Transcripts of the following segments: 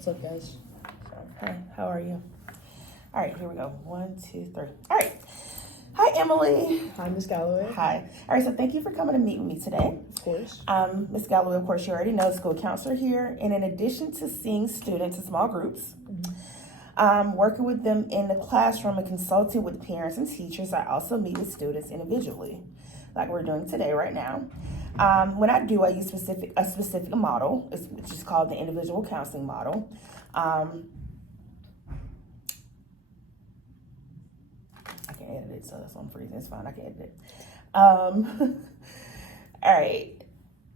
What's up, guys? Hi, how are you? All right, here we go. 1, 2, 3. All right. Hi, Emily. Hi, Miss Galloway. Hi. All right, so thank you for coming to meet with me today. Of course. Ms. Galloway, of course, you already know, school counselor here. And in addition to seeing students in small groups, working with them in the classroom and consulting with parents and teachers, I also meet with students individually, like we're doing today right now. When I do, I use a specific model, which is called the individual counseling model. I can edit it, so that's one reason. It's fine, I can edit it. All right.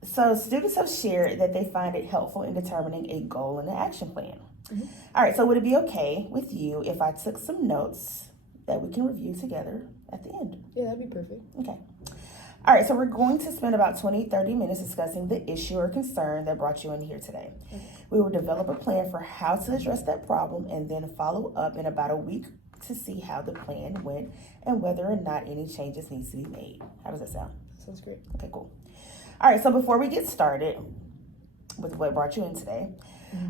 So students have shared that they find it helpful in determining a goal and an action plan. All right, so would it be okay with you if I took some notes that we can review together at the end? Yeah, that'd be perfect. Okay. All right, so we're going to spend about 20-30 minutes discussing the issue or concern that brought you in here today. Okay. We will develop a plan for how to address that problem and then follow up in about a week to see how the plan went and whether or not any changes need to be made. How does that sound? Sounds great. Okay, cool. All right, so before we get started with what brought you in today,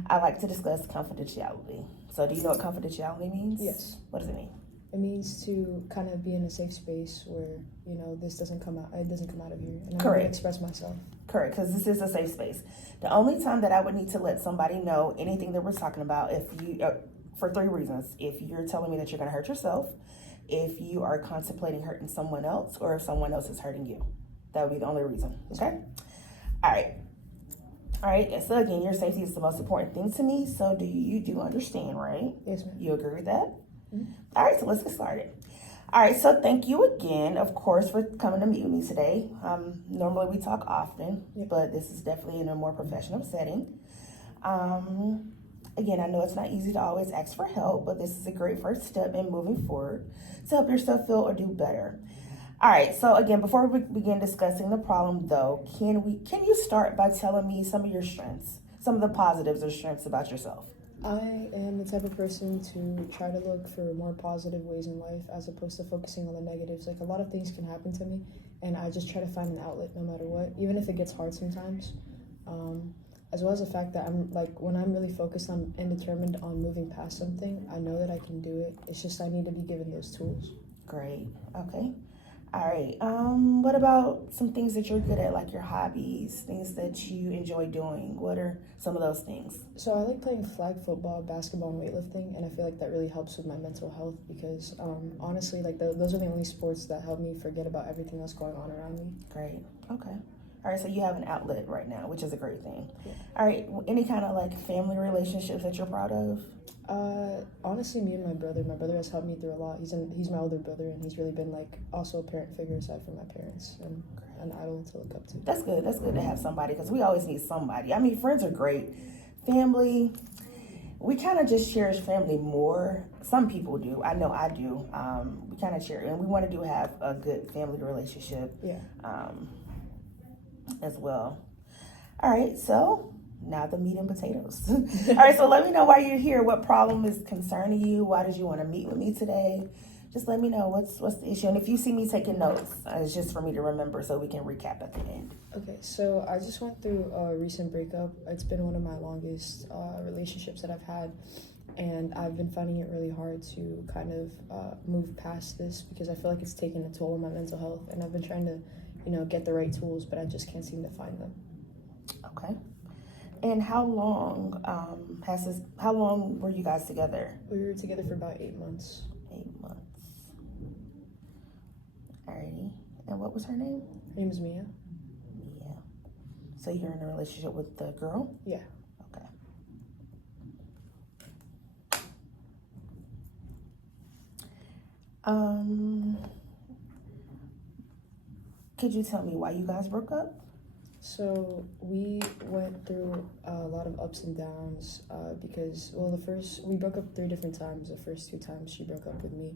I like to discuss confidentiality. So do you know what confidentiality means? Yes. What does it mean? It means to kind of be in a safe space where, this doesn't come out. It doesn't come out of here. And I can express myself. Correct, because this is a safe space. The only time that I would need to let somebody know anything that we're talking about, for 3 reasons. If you're telling me that you're going to hurt yourself, if you are contemplating hurting someone else, or if someone else is hurting you. That would be the only reason, okay? All right, and so again, your safety is the most important thing to me, so you do understand, right? Yes, ma'am. You agree with that? All right, so let's get started. All right, so thank you again, of course, for coming to meet with me today. Normally we talk often, but this is definitely in a more professional setting. Again, I know it's not easy to always ask for help, but this is a great first step in moving forward to help yourself feel or do better. All right, so again, before we begin discussing the problem though, can you start by telling me some of your strengths, some of the positives or strengths about yourself? I am the type of person to try to look for more positive ways in life as opposed to focusing on the negatives. Like, a lot of things can happen to me, and I just try to find an outlet no matter what, even if it gets hard sometimes. As well as the fact that when I'm really focused on and determined on moving past something, I know that I can do it. It's just I need to be given those tools. Great. Okay. All right. What about some things that you're good at, like your hobbies, things that you enjoy doing? What are some of those things? So I like playing flag football, basketball, and weightlifting, and I feel like that really helps with my mental health because honestly, those are the only sports that help me forget about everything else going on around me. Great. Okay. All right, so you have an outlet right now, which is a great thing. Yeah. All right, any kind of family relationships that you're proud of? Honestly, me and my brother has helped me through a lot. He's my older brother, and he's really been also a parent figure aside from my parents and an idol to look up to. That's good. That's good to have somebody because we always need somebody. I mean, friends are great. Family, we kind of just cherish family more. Some people do. I know I do. We kind of cherish, and we want to have a good family relationship. Yeah. As well. All right, so now the meat and potatoes. All right, so let me know why you're here. What problem is concerning you? Why did you want to meet with me today? Just let me know what's the issue. And if you see me taking notes, it's just for me to remember so we can recap at the end. Okay, so I just went through a recent breakup. It's been one of my longest relationships that I've had, and I've been finding it really hard to kind of move past this because I feel like it's taken a toll on my mental health, and I've been trying to get the right tools, but I just can't seem to find them. Okay. And how long how long were you guys together? We were together for about 8 months. 8 months. Alrighty. And what was her name? Her name is Mia. Mia. So you're in a relationship with the girl? Yeah. Okay. Could you tell me why you guys broke up? So we went through a lot of ups and downs because, we broke up 3 different times. The first 2 times she broke up with me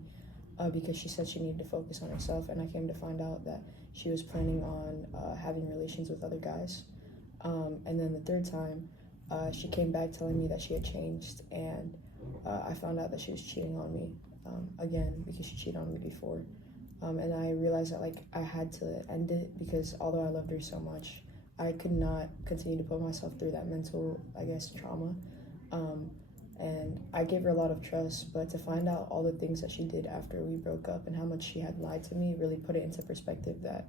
because she said she needed to focus on herself, and I came to find out that she was planning on having relations with other guys. And then the 3rd time, she came back telling me that she had changed, and I found out that she was cheating on me again because she cheated on me before. And I realized that I had to end it because although I loved her so much, I could not continue to put myself through that mental, trauma. And I gave her a lot of trust, but to find out all the things that she did after we broke up and how much she had lied to me really put it into perspective that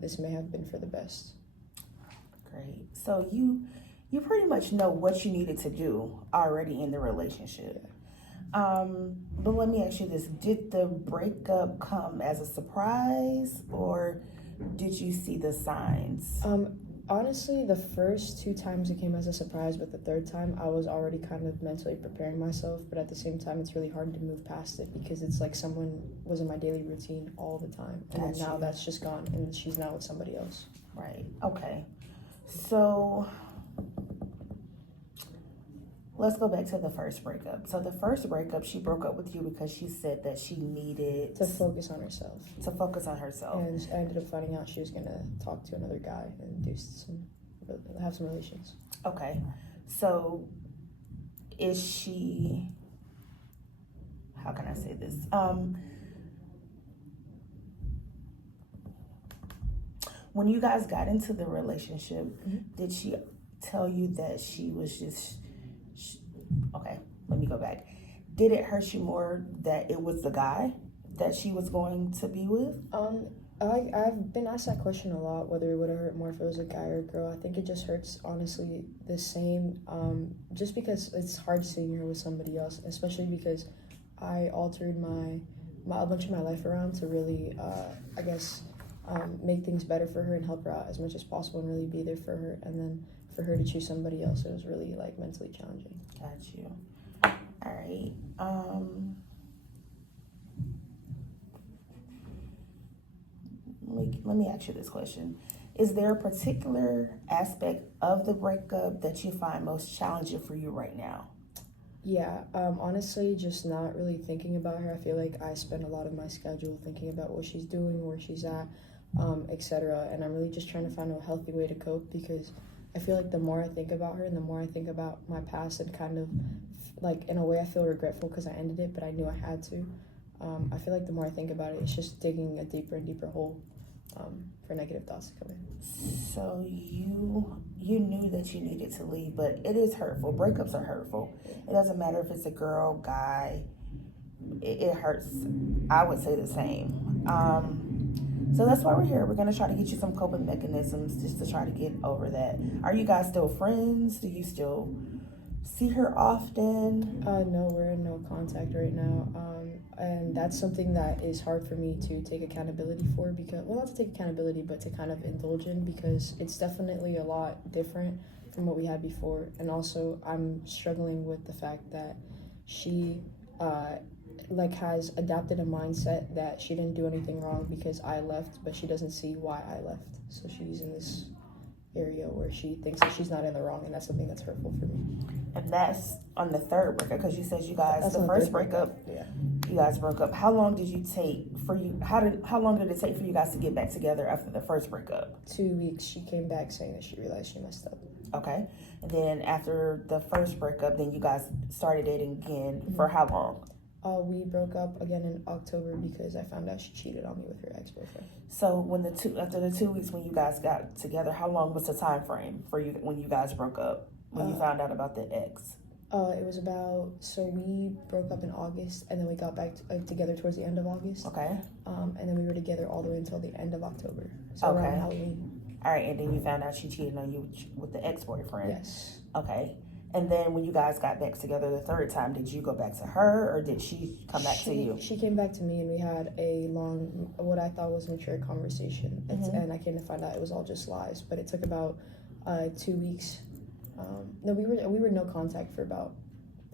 this may have been for the best. Great. So you pretty much know what you needed to do already in the relationship. But let me ask you this: did the breakup come as a surprise, or did you see the signs? Honestly, the first 2 times it came as a surprise, but the third time I was already kind of mentally preparing myself. But at the same time, it's really hard to move past it because it's like someone was in my daily routine all the time, and then now that's just gone, and she's now with somebody else. Right. Okay. So let's go back to the first breakup. So the first breakup, she broke up with you because she said that she needed To focus on herself. And I ended up finding out she was gonna talk to another guy and have some relations. Okay. So is she, how can I say this? When you guys got into the relationship, did she tell you that she was just, okay, let me go back. Did it hurt you more that it was the guy that she was going to be with? I've been asked that question a lot, whether it would have hurt more if it was a guy or a girl. I think it just hurts, honestly, the same, just because it's hard seeing her with somebody else, especially because I altered a bunch of my life around to really, make things better for her and help her out as much as possible and really be there for her. And then for her to choose somebody else, it was really like mentally challenging. Got you. All right. Let me ask you this question. Is there a particular aspect of the breakup that you find most challenging for you right now? Yeah, honestly, just not really thinking about her. I feel like I spend a lot of my schedule thinking about what she's doing, where she's at, etc. And I'm really just trying to find a healthy way to cope because I feel like the more I think about her and the more I think about my past and kind of like in a way I feel regretful because I ended it, but I knew I had to. I feel like the more I think about it, it's just digging a deeper and deeper hole for negative thoughts to come in. So you knew that you needed to leave, but it is hurtful. Breakups are hurtful. It doesn't matter if it's a girl, guy. It hurts. I would say the same. So that's why we're here. We're gonna try to get you some coping mechanisms just to try to get over that. Are you guys still friends? Do you still see her often? No, we're in no contact right now. And that's something that is hard for me to take accountability for because, well, not to take accountability, but to kind of indulge in because it's definitely a lot different from what we had before. And also, I'm struggling with the fact that she, has adapted a mindset that she didn't do anything wrong because I left, but she doesn't see why I left. So she's in this area where she thinks that she's not in the wrong, and that's something that's hurtful for me. And that's on the third breakup because you said you guys, the first breakup, yeah, you guys broke up. How long did you take for you? How long did it take for you guys to get back together after the first breakup? 2 weeks. She came back saying that she realized she messed up. Okay. And then after the first breakup, then you guys started dating again for how long? We broke up again in October because I found out she cheated on me with her ex-boyfriend. So after the 2 weeks when you guys got together, how long was the time frame for you when you guys broke up? When you found out about the ex? It was so we broke up in August and then we got back together towards the end of August. Okay. And then we were together all the way until the end of October. So around Halloween. All right, and then you found out she cheated on you with the ex-boyfriend. Yes. Okay. And then when you guys got back together the third time, did you go back to her or did she come back to you? She came back to me and we had a long, what I thought was mature conversation. And I came to find out it was all just lies. But it took about 2 weeks. No, we were no contact for about,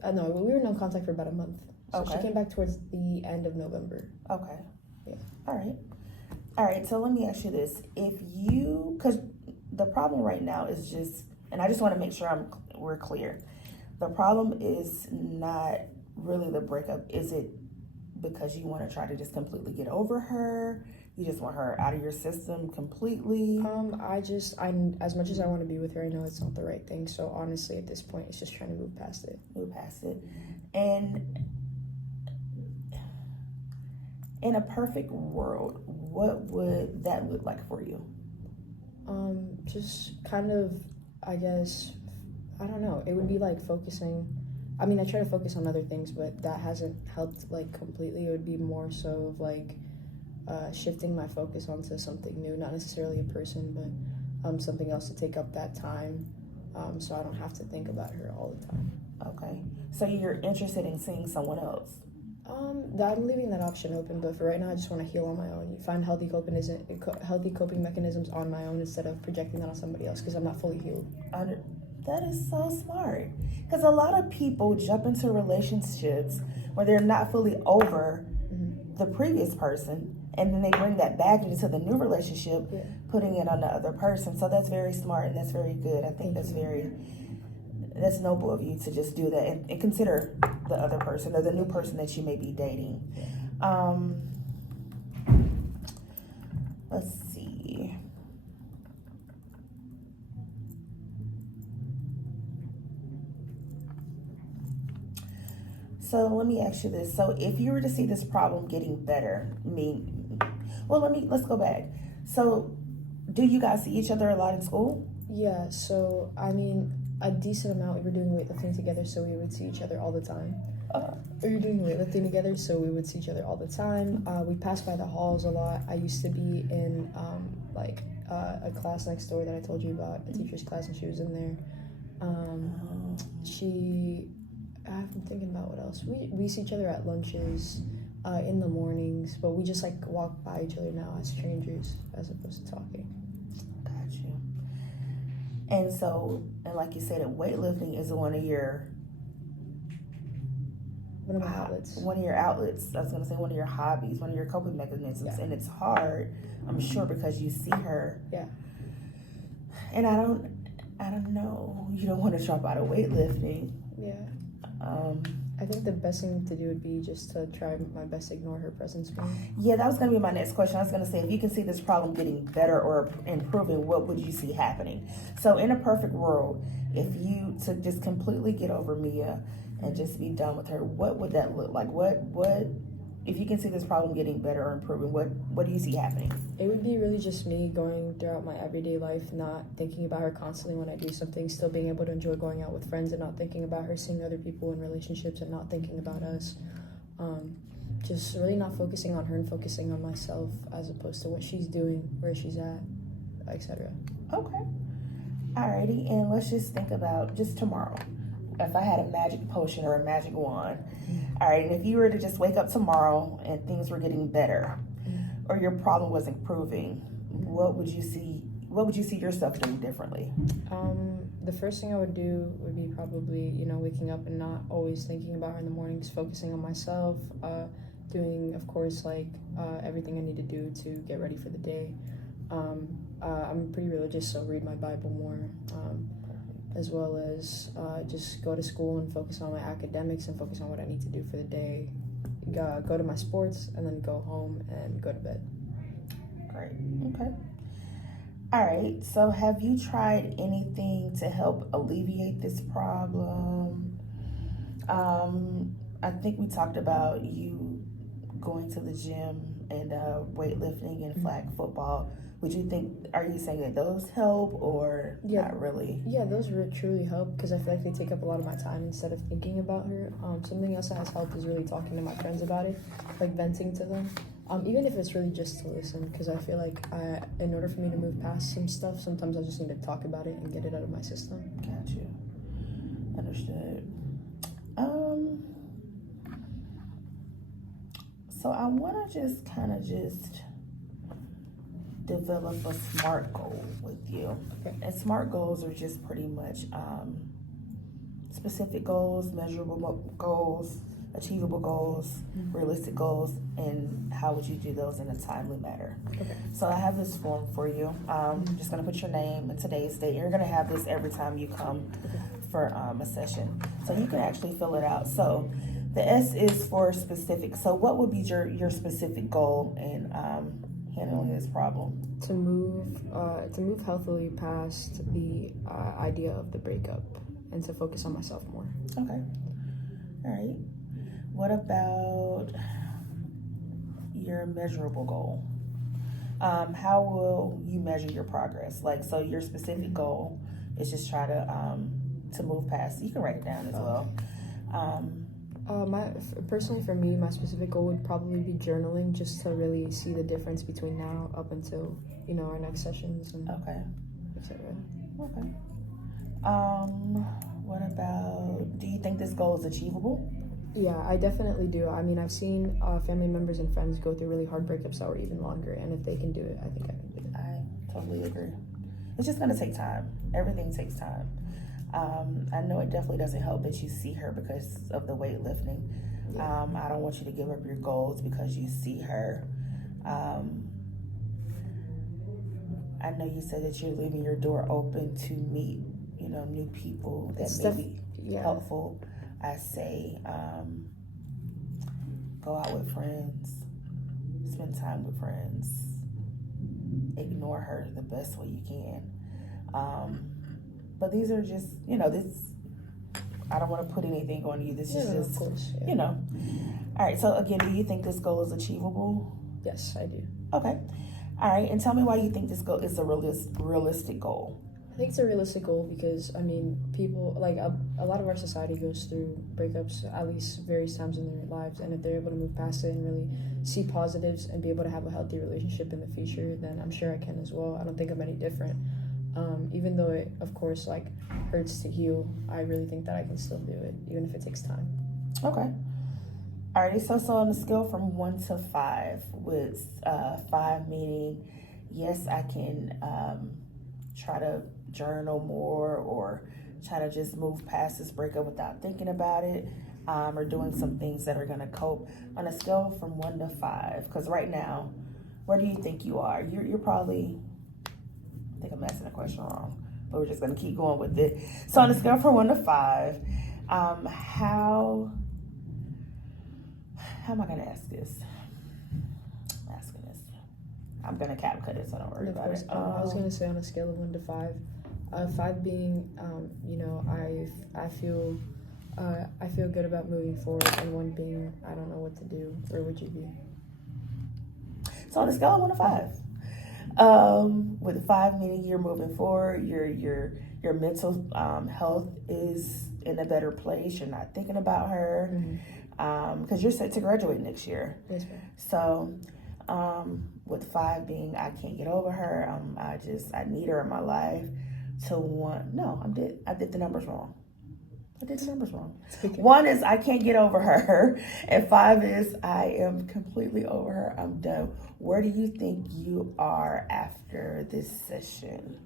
we were no contact for about a month. So she came back towards the end of November. Okay. Yeah. All right, so let me ask you this. Because the problem right now is just, and I just want to make sure we're clear. The problem is not really the breakup. Is it because you want to try to just completely get over her? You just want her out of your system completely? I as much as I want to be with her, I know it's not the right thing. So honestly, at this point, it's just trying to move past it. And in a perfect world, what would that look like for you? Just kind of, I guess, I don't know. It would be like focusing. I mean, I try to focus on other things, but that hasn't helped like completely. It would be more so of like shifting my focus onto something new, not necessarily a person, but something else to take up that time, so I don't have to think about her all the time. Okay. So you're interested in seeing someone else? I'm leaving that option open, but for right now, I just want to heal on my own. Find healthy coping mechanisms on my own instead of projecting that on somebody else because I'm not fully healed. That is so smart. Because a lot of people jump into relationships where they're not fully over the previous person, and then they bring that baggage into the new relationship, putting it on the other person. So that's very smart and that's very good. I think that's noble of you to just do that and consider the other person or the new person that you may be dating. Let's see. So let me ask you this. So if you were to see this problem getting better, let's go back. So do you guys see each other a lot in school? Yeah, so I mean, a decent amount. We were doing weightlifting together, so we would see each other all the time. We were doing weightlifting together, so we would see each other all the time. We passed by the halls a lot. I used to be in a class next door that I told you about, a teacher's class, and she was in there. I've been thinking about what else. We see each other at lunches, in the mornings, but we just like walk by each other now as strangers as opposed to talking. Got you. And so, and like you said, weightlifting is one of my outlets. One of your outlets. I was gonna say one of your hobbies, one of your coping mechanisms, and it's hard, I'm sure, because you see her. Yeah. And I don't know. You don't want to drop out of weightlifting. Yeah. I think the best thing to do would be just to try my best to ignore her presence more. Yeah, that was going to be my next question. I was going to say, if you can see this problem getting better or improving, what would you see happening? So in a perfect world, if you to just completely get over Mia and just be done with her, what would that look like? What if you can see this problem getting better or improving, what do you see happening? It would be really just me going throughout my everyday life, not thinking about her constantly when I do something, still being able to enjoy going out with friends and not thinking about her, seeing other people in relationships and not thinking about us. Just really not focusing on her and focusing on myself as opposed to what she's doing, where she's at, etc. Okay. Alrighty, and let's just think about just tomorrow. If I had a magic potion or a magic wand, all right, and if you were to just wake up tomorrow and things were getting better, or your problem was improving, what would you see yourself doing differently? The first thing I would do would be probably, waking up and not always thinking about her in the mornings, focusing on myself, doing, of course, everything I need to do to get ready for the day. I'm pretty religious, so read my Bible more, as well as just go to school and focus on my academics and focus on what I need to do for the day. Go to my sports and then go home and go to bed. Great. Okay. All right. So have you tried anything to help alleviate this problem? I think we talked about you going to the gym and weightlifting and flag football. Are you saying that those help or not really? Yeah, those truly help because I feel like they take up a lot of my time instead of thinking about her. Something else that has helped is really talking to my friends about it, like venting to them. Even if it's really just to listen, because I feel like in order for me to move past some stuff, sometimes I just need to talk about it and get it out of my system. Got you. Understood. So I want to just develop a SMART goal with you. Okay. And SMART goals are just pretty much specific goals, measurable goals, achievable goals, realistic goals, and how would you do those in a timely manner. Okay. So I have this form for you. I'm just going to put your name and today's date. You're going to have this every time you come for a session. So you can actually fill it out. So the S is for specific. So what would be your specific goal in handling this problem? To move healthily past the idea of the breakup and to focus on myself more. Okay. All right. What about your measurable goal? How will you measure your progress? So your specific goal is just try to to move past? You can write it down as well. Personally for me, my specific goal would probably be journaling, just to really see the difference between now up until, you know, our next sessions and Okay. etc. Okay. What about, do you think this goal is achievable? Yeah, I definitely do. I mean, I've seen family members and friends go through really hard breakups that were even longer, and if they can do it, I think I can do it. I totally agree. It's just gonna take time. Everything takes time. I know it definitely doesn't help that you see her because of the weightlifting. Yeah. I don't want you to give up your goals because you see her. I know you said that you're leaving your door open to meet, you know, new people that may be helpful. I say, go out with friends, spend time with friends, ignore her the best way you can. But these are just, you know, I don't want to put anything on you. This is just, of course, you know. All right, so again, do you think this goal is achievable? Yes, I do. Okay. All right, and tell me why you think this goal is a realistic goal. I think it's a realistic goal because, I mean, people, like, a lot of our society goes through breakups at least various times in their lives, and if they're able to move past it and really see positives and be able to have a healthy relationship in the future, then I'm sure I can as well. I don't think I'm any different. Even though it, of course, like, hurts to heal, I really think that I can still do it, even if it takes time. Okay. Alrighty, so on a scale from 1 to 5, with 5 meaning, yes, I can try to journal more or try to just move past this breakup without thinking about it, or doing some things that are going to cope. On a scale from 1 to 5, because right now, where do you think you are? You're probably, I think I'm asking the question wrong, but we're just going to keep going with it. So on a scale from 1 to 5, how am I going to ask this? I'm going to cap cut it, so don't worry about it. I was going to say on a scale of 1 to 5, 5 being, you know, I feel good about moving forward, and 1 being, I don't know what to do. Where would you be? So on a scale of 1 to 5, with 5 meaning you're moving forward, your mental health is in a better place. You're not thinking about her, because you're set to graduate next year. Yes, ma'am. So, with 5 being I can't get over her, I need her in my life. To 1, no, I did the numbers wrong. 1 is I can't get over her, and 5 is I am completely over her. I'm done. Where do you think you are after this session?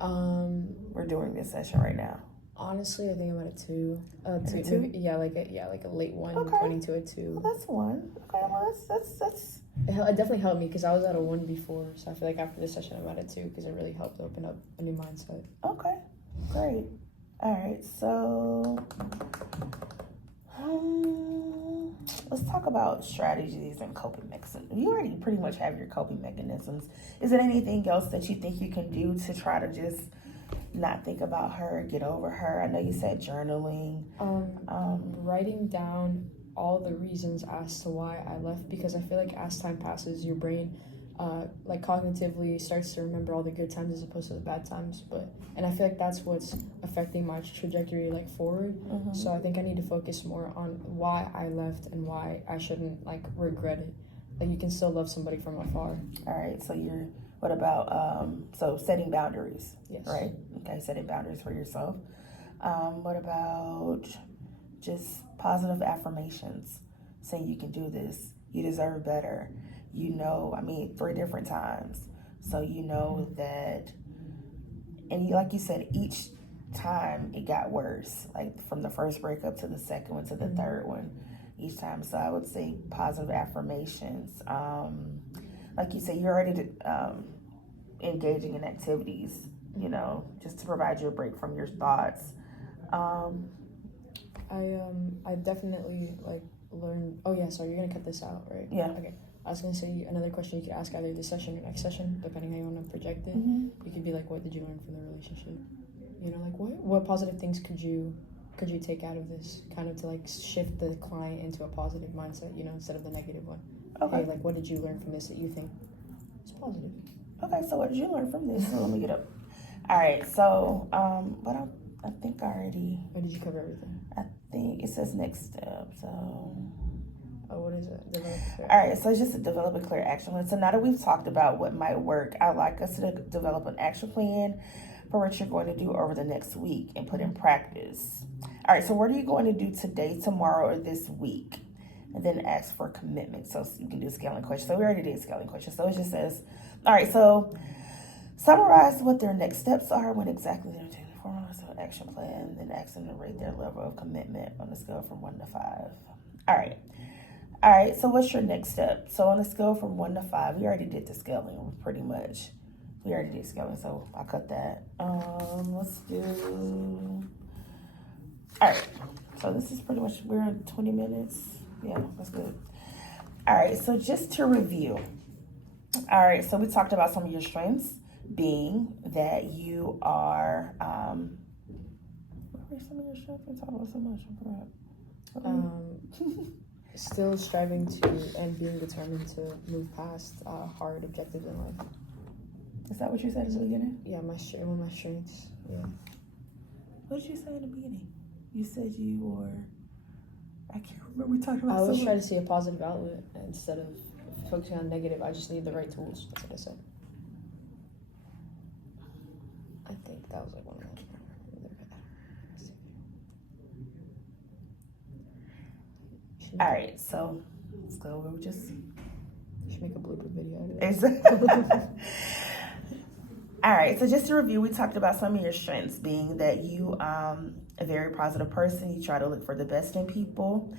We're doing this session right now. Honestly, I think I'm at a 2. 2? Maybe, like a late 1, Okay. pointing to a 2. Well, that's 1. Okay, well that's. It definitely helped me because I was at a 1 before, so I feel like after this session I'm at a 2 because it really helped open up a new mindset. Okay, great. All right, so let's talk about strategies and coping mechanisms. You already pretty much have your coping mechanisms. Is there anything else that you think you can do to try to just not think about her, get over her? I know you said journaling. Writing down all the reasons as to why I left, because I feel like as time passes, your brain like cognitively starts to remember all the good times as opposed to the bad times, and I feel like that's what's affecting my trajectory like forward. So I think I need to focus more on why I left and why I shouldn't like regret it. Like, you can still love somebody from afar. All right, so what about so setting boundaries? Yes. Right. Okay, setting boundaries for yourself. What about just positive affirmations, saying you can do this, you deserve better, 3 different times, so you know that. And like you said, each time it got worse, like from the first breakup to the second one to the third one, each time. So I would say positive affirmations. Like you said, you're already engaging in activities, just to provide you a break from your thoughts. I definitely like learned. Oh yeah, sorry, you're gonna cut this out, right? Yeah. Okay. I was gonna say another question you could ask either this session or next session, depending how you want to project it. You could be like, what did you learn from the relationship? Like what positive things could you take out of this, kind of to like shift the client into a positive mindset, instead of the negative one. Okay. Hey, like, what did you learn from this that you think is positive? Okay, so what did you learn from this? So let me get up. All right, so I think I already, Or did you cover everything? I think it says next step, so. Oh, what is it? Develop a clear. All right, so it's just to develop a clear action plan. So now that we've talked about what might work, I'd like us to develop an action plan for what you're going to do over the next week and put in practice. All right, so what are you going to do today, tomorrow, or this week? And then ask for commitment. So you can do scaling questions. So we already did scaling questions. So it just says, all right, so summarize what their next steps are, when exactly they're doing the formula, so action plan, then ask them to rate their level of commitment on a scale from 1 to 5. All right. All right, so what's your next step? So on a scale from 1 to 5, we already did the scaling pretty much. We already did scaling, so I'll cut that. Let's do, all right, so this is pretty much, we're in 20 minutes. Yeah, that's good. All right, so just to review. All right, so we talked about some of your strengths being that you are, what were some of your strengths? We talked about so much, I forgot. Still striving to and being determined to move past hard objectives in life. Is that what you said at the beginning? Yeah, one of my strengths. Yeah. What did you say in the beginning? You said you were, I can't remember, we talked about I always so try to see a positive outlet instead of focusing on negative. I just need the right tools. That's what I said. I think that was like one of them. All right, so let's go. We'll just should make a blooper video out of it. All right, so just to review, we talked about some of your strengths being that you a very positive person. You try to look for the best in people.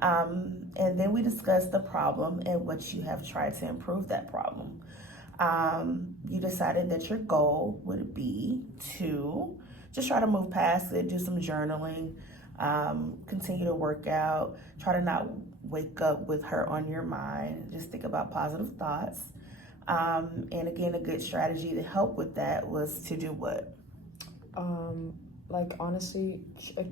And then we discussed the problem and what you have tried to improve that problem. You decided that your goal would be to just try to move past it, do some journaling, continue to work out, try to not wake up with her on your mind, just think about positive thoughts. And again, a good strategy to help with that was to do what? Like honestly,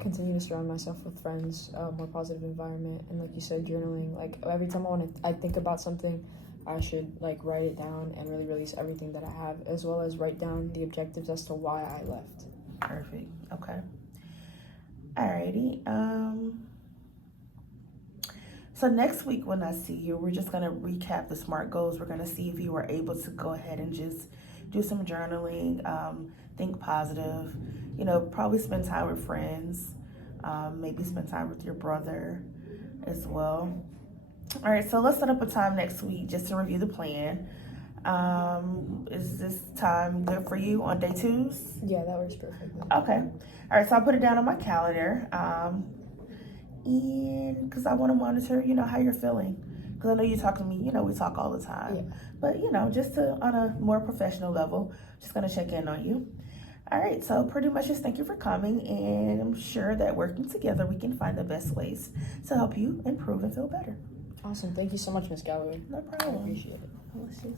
continue to surround myself with friends, more positive environment, and like you said, journaling. Like every time I think about something, I should like write it down and really release everything that I have, as well as write down the objectives as to why I left. Perfect. Okay. Alrighty. So next week when I see you, we're just gonna recap the SMART goals. We're gonna see if you were able to go ahead and just do some journaling, think positive, you know, probably spend time with friends, maybe spend time with your brother as well. All right, so let's set up a time next week just to review the plan. Is this time good for you on day 2s? Yeah, that works perfectly. Okay. All right, so I'll put it down on my calendar. And because I want to monitor, you know, how you're feeling. Because I know you talk to me, you know, we talk all the time. Yeah. But, you know, just to, on a more professional level, just going to check in on you. All right, so pretty much just thank you for coming. And I'm sure that working together, we can find the best ways to help you improve and feel better. Awesome. Thank you so much, Ms. Galloway. No problem. I appreciate it. Let's just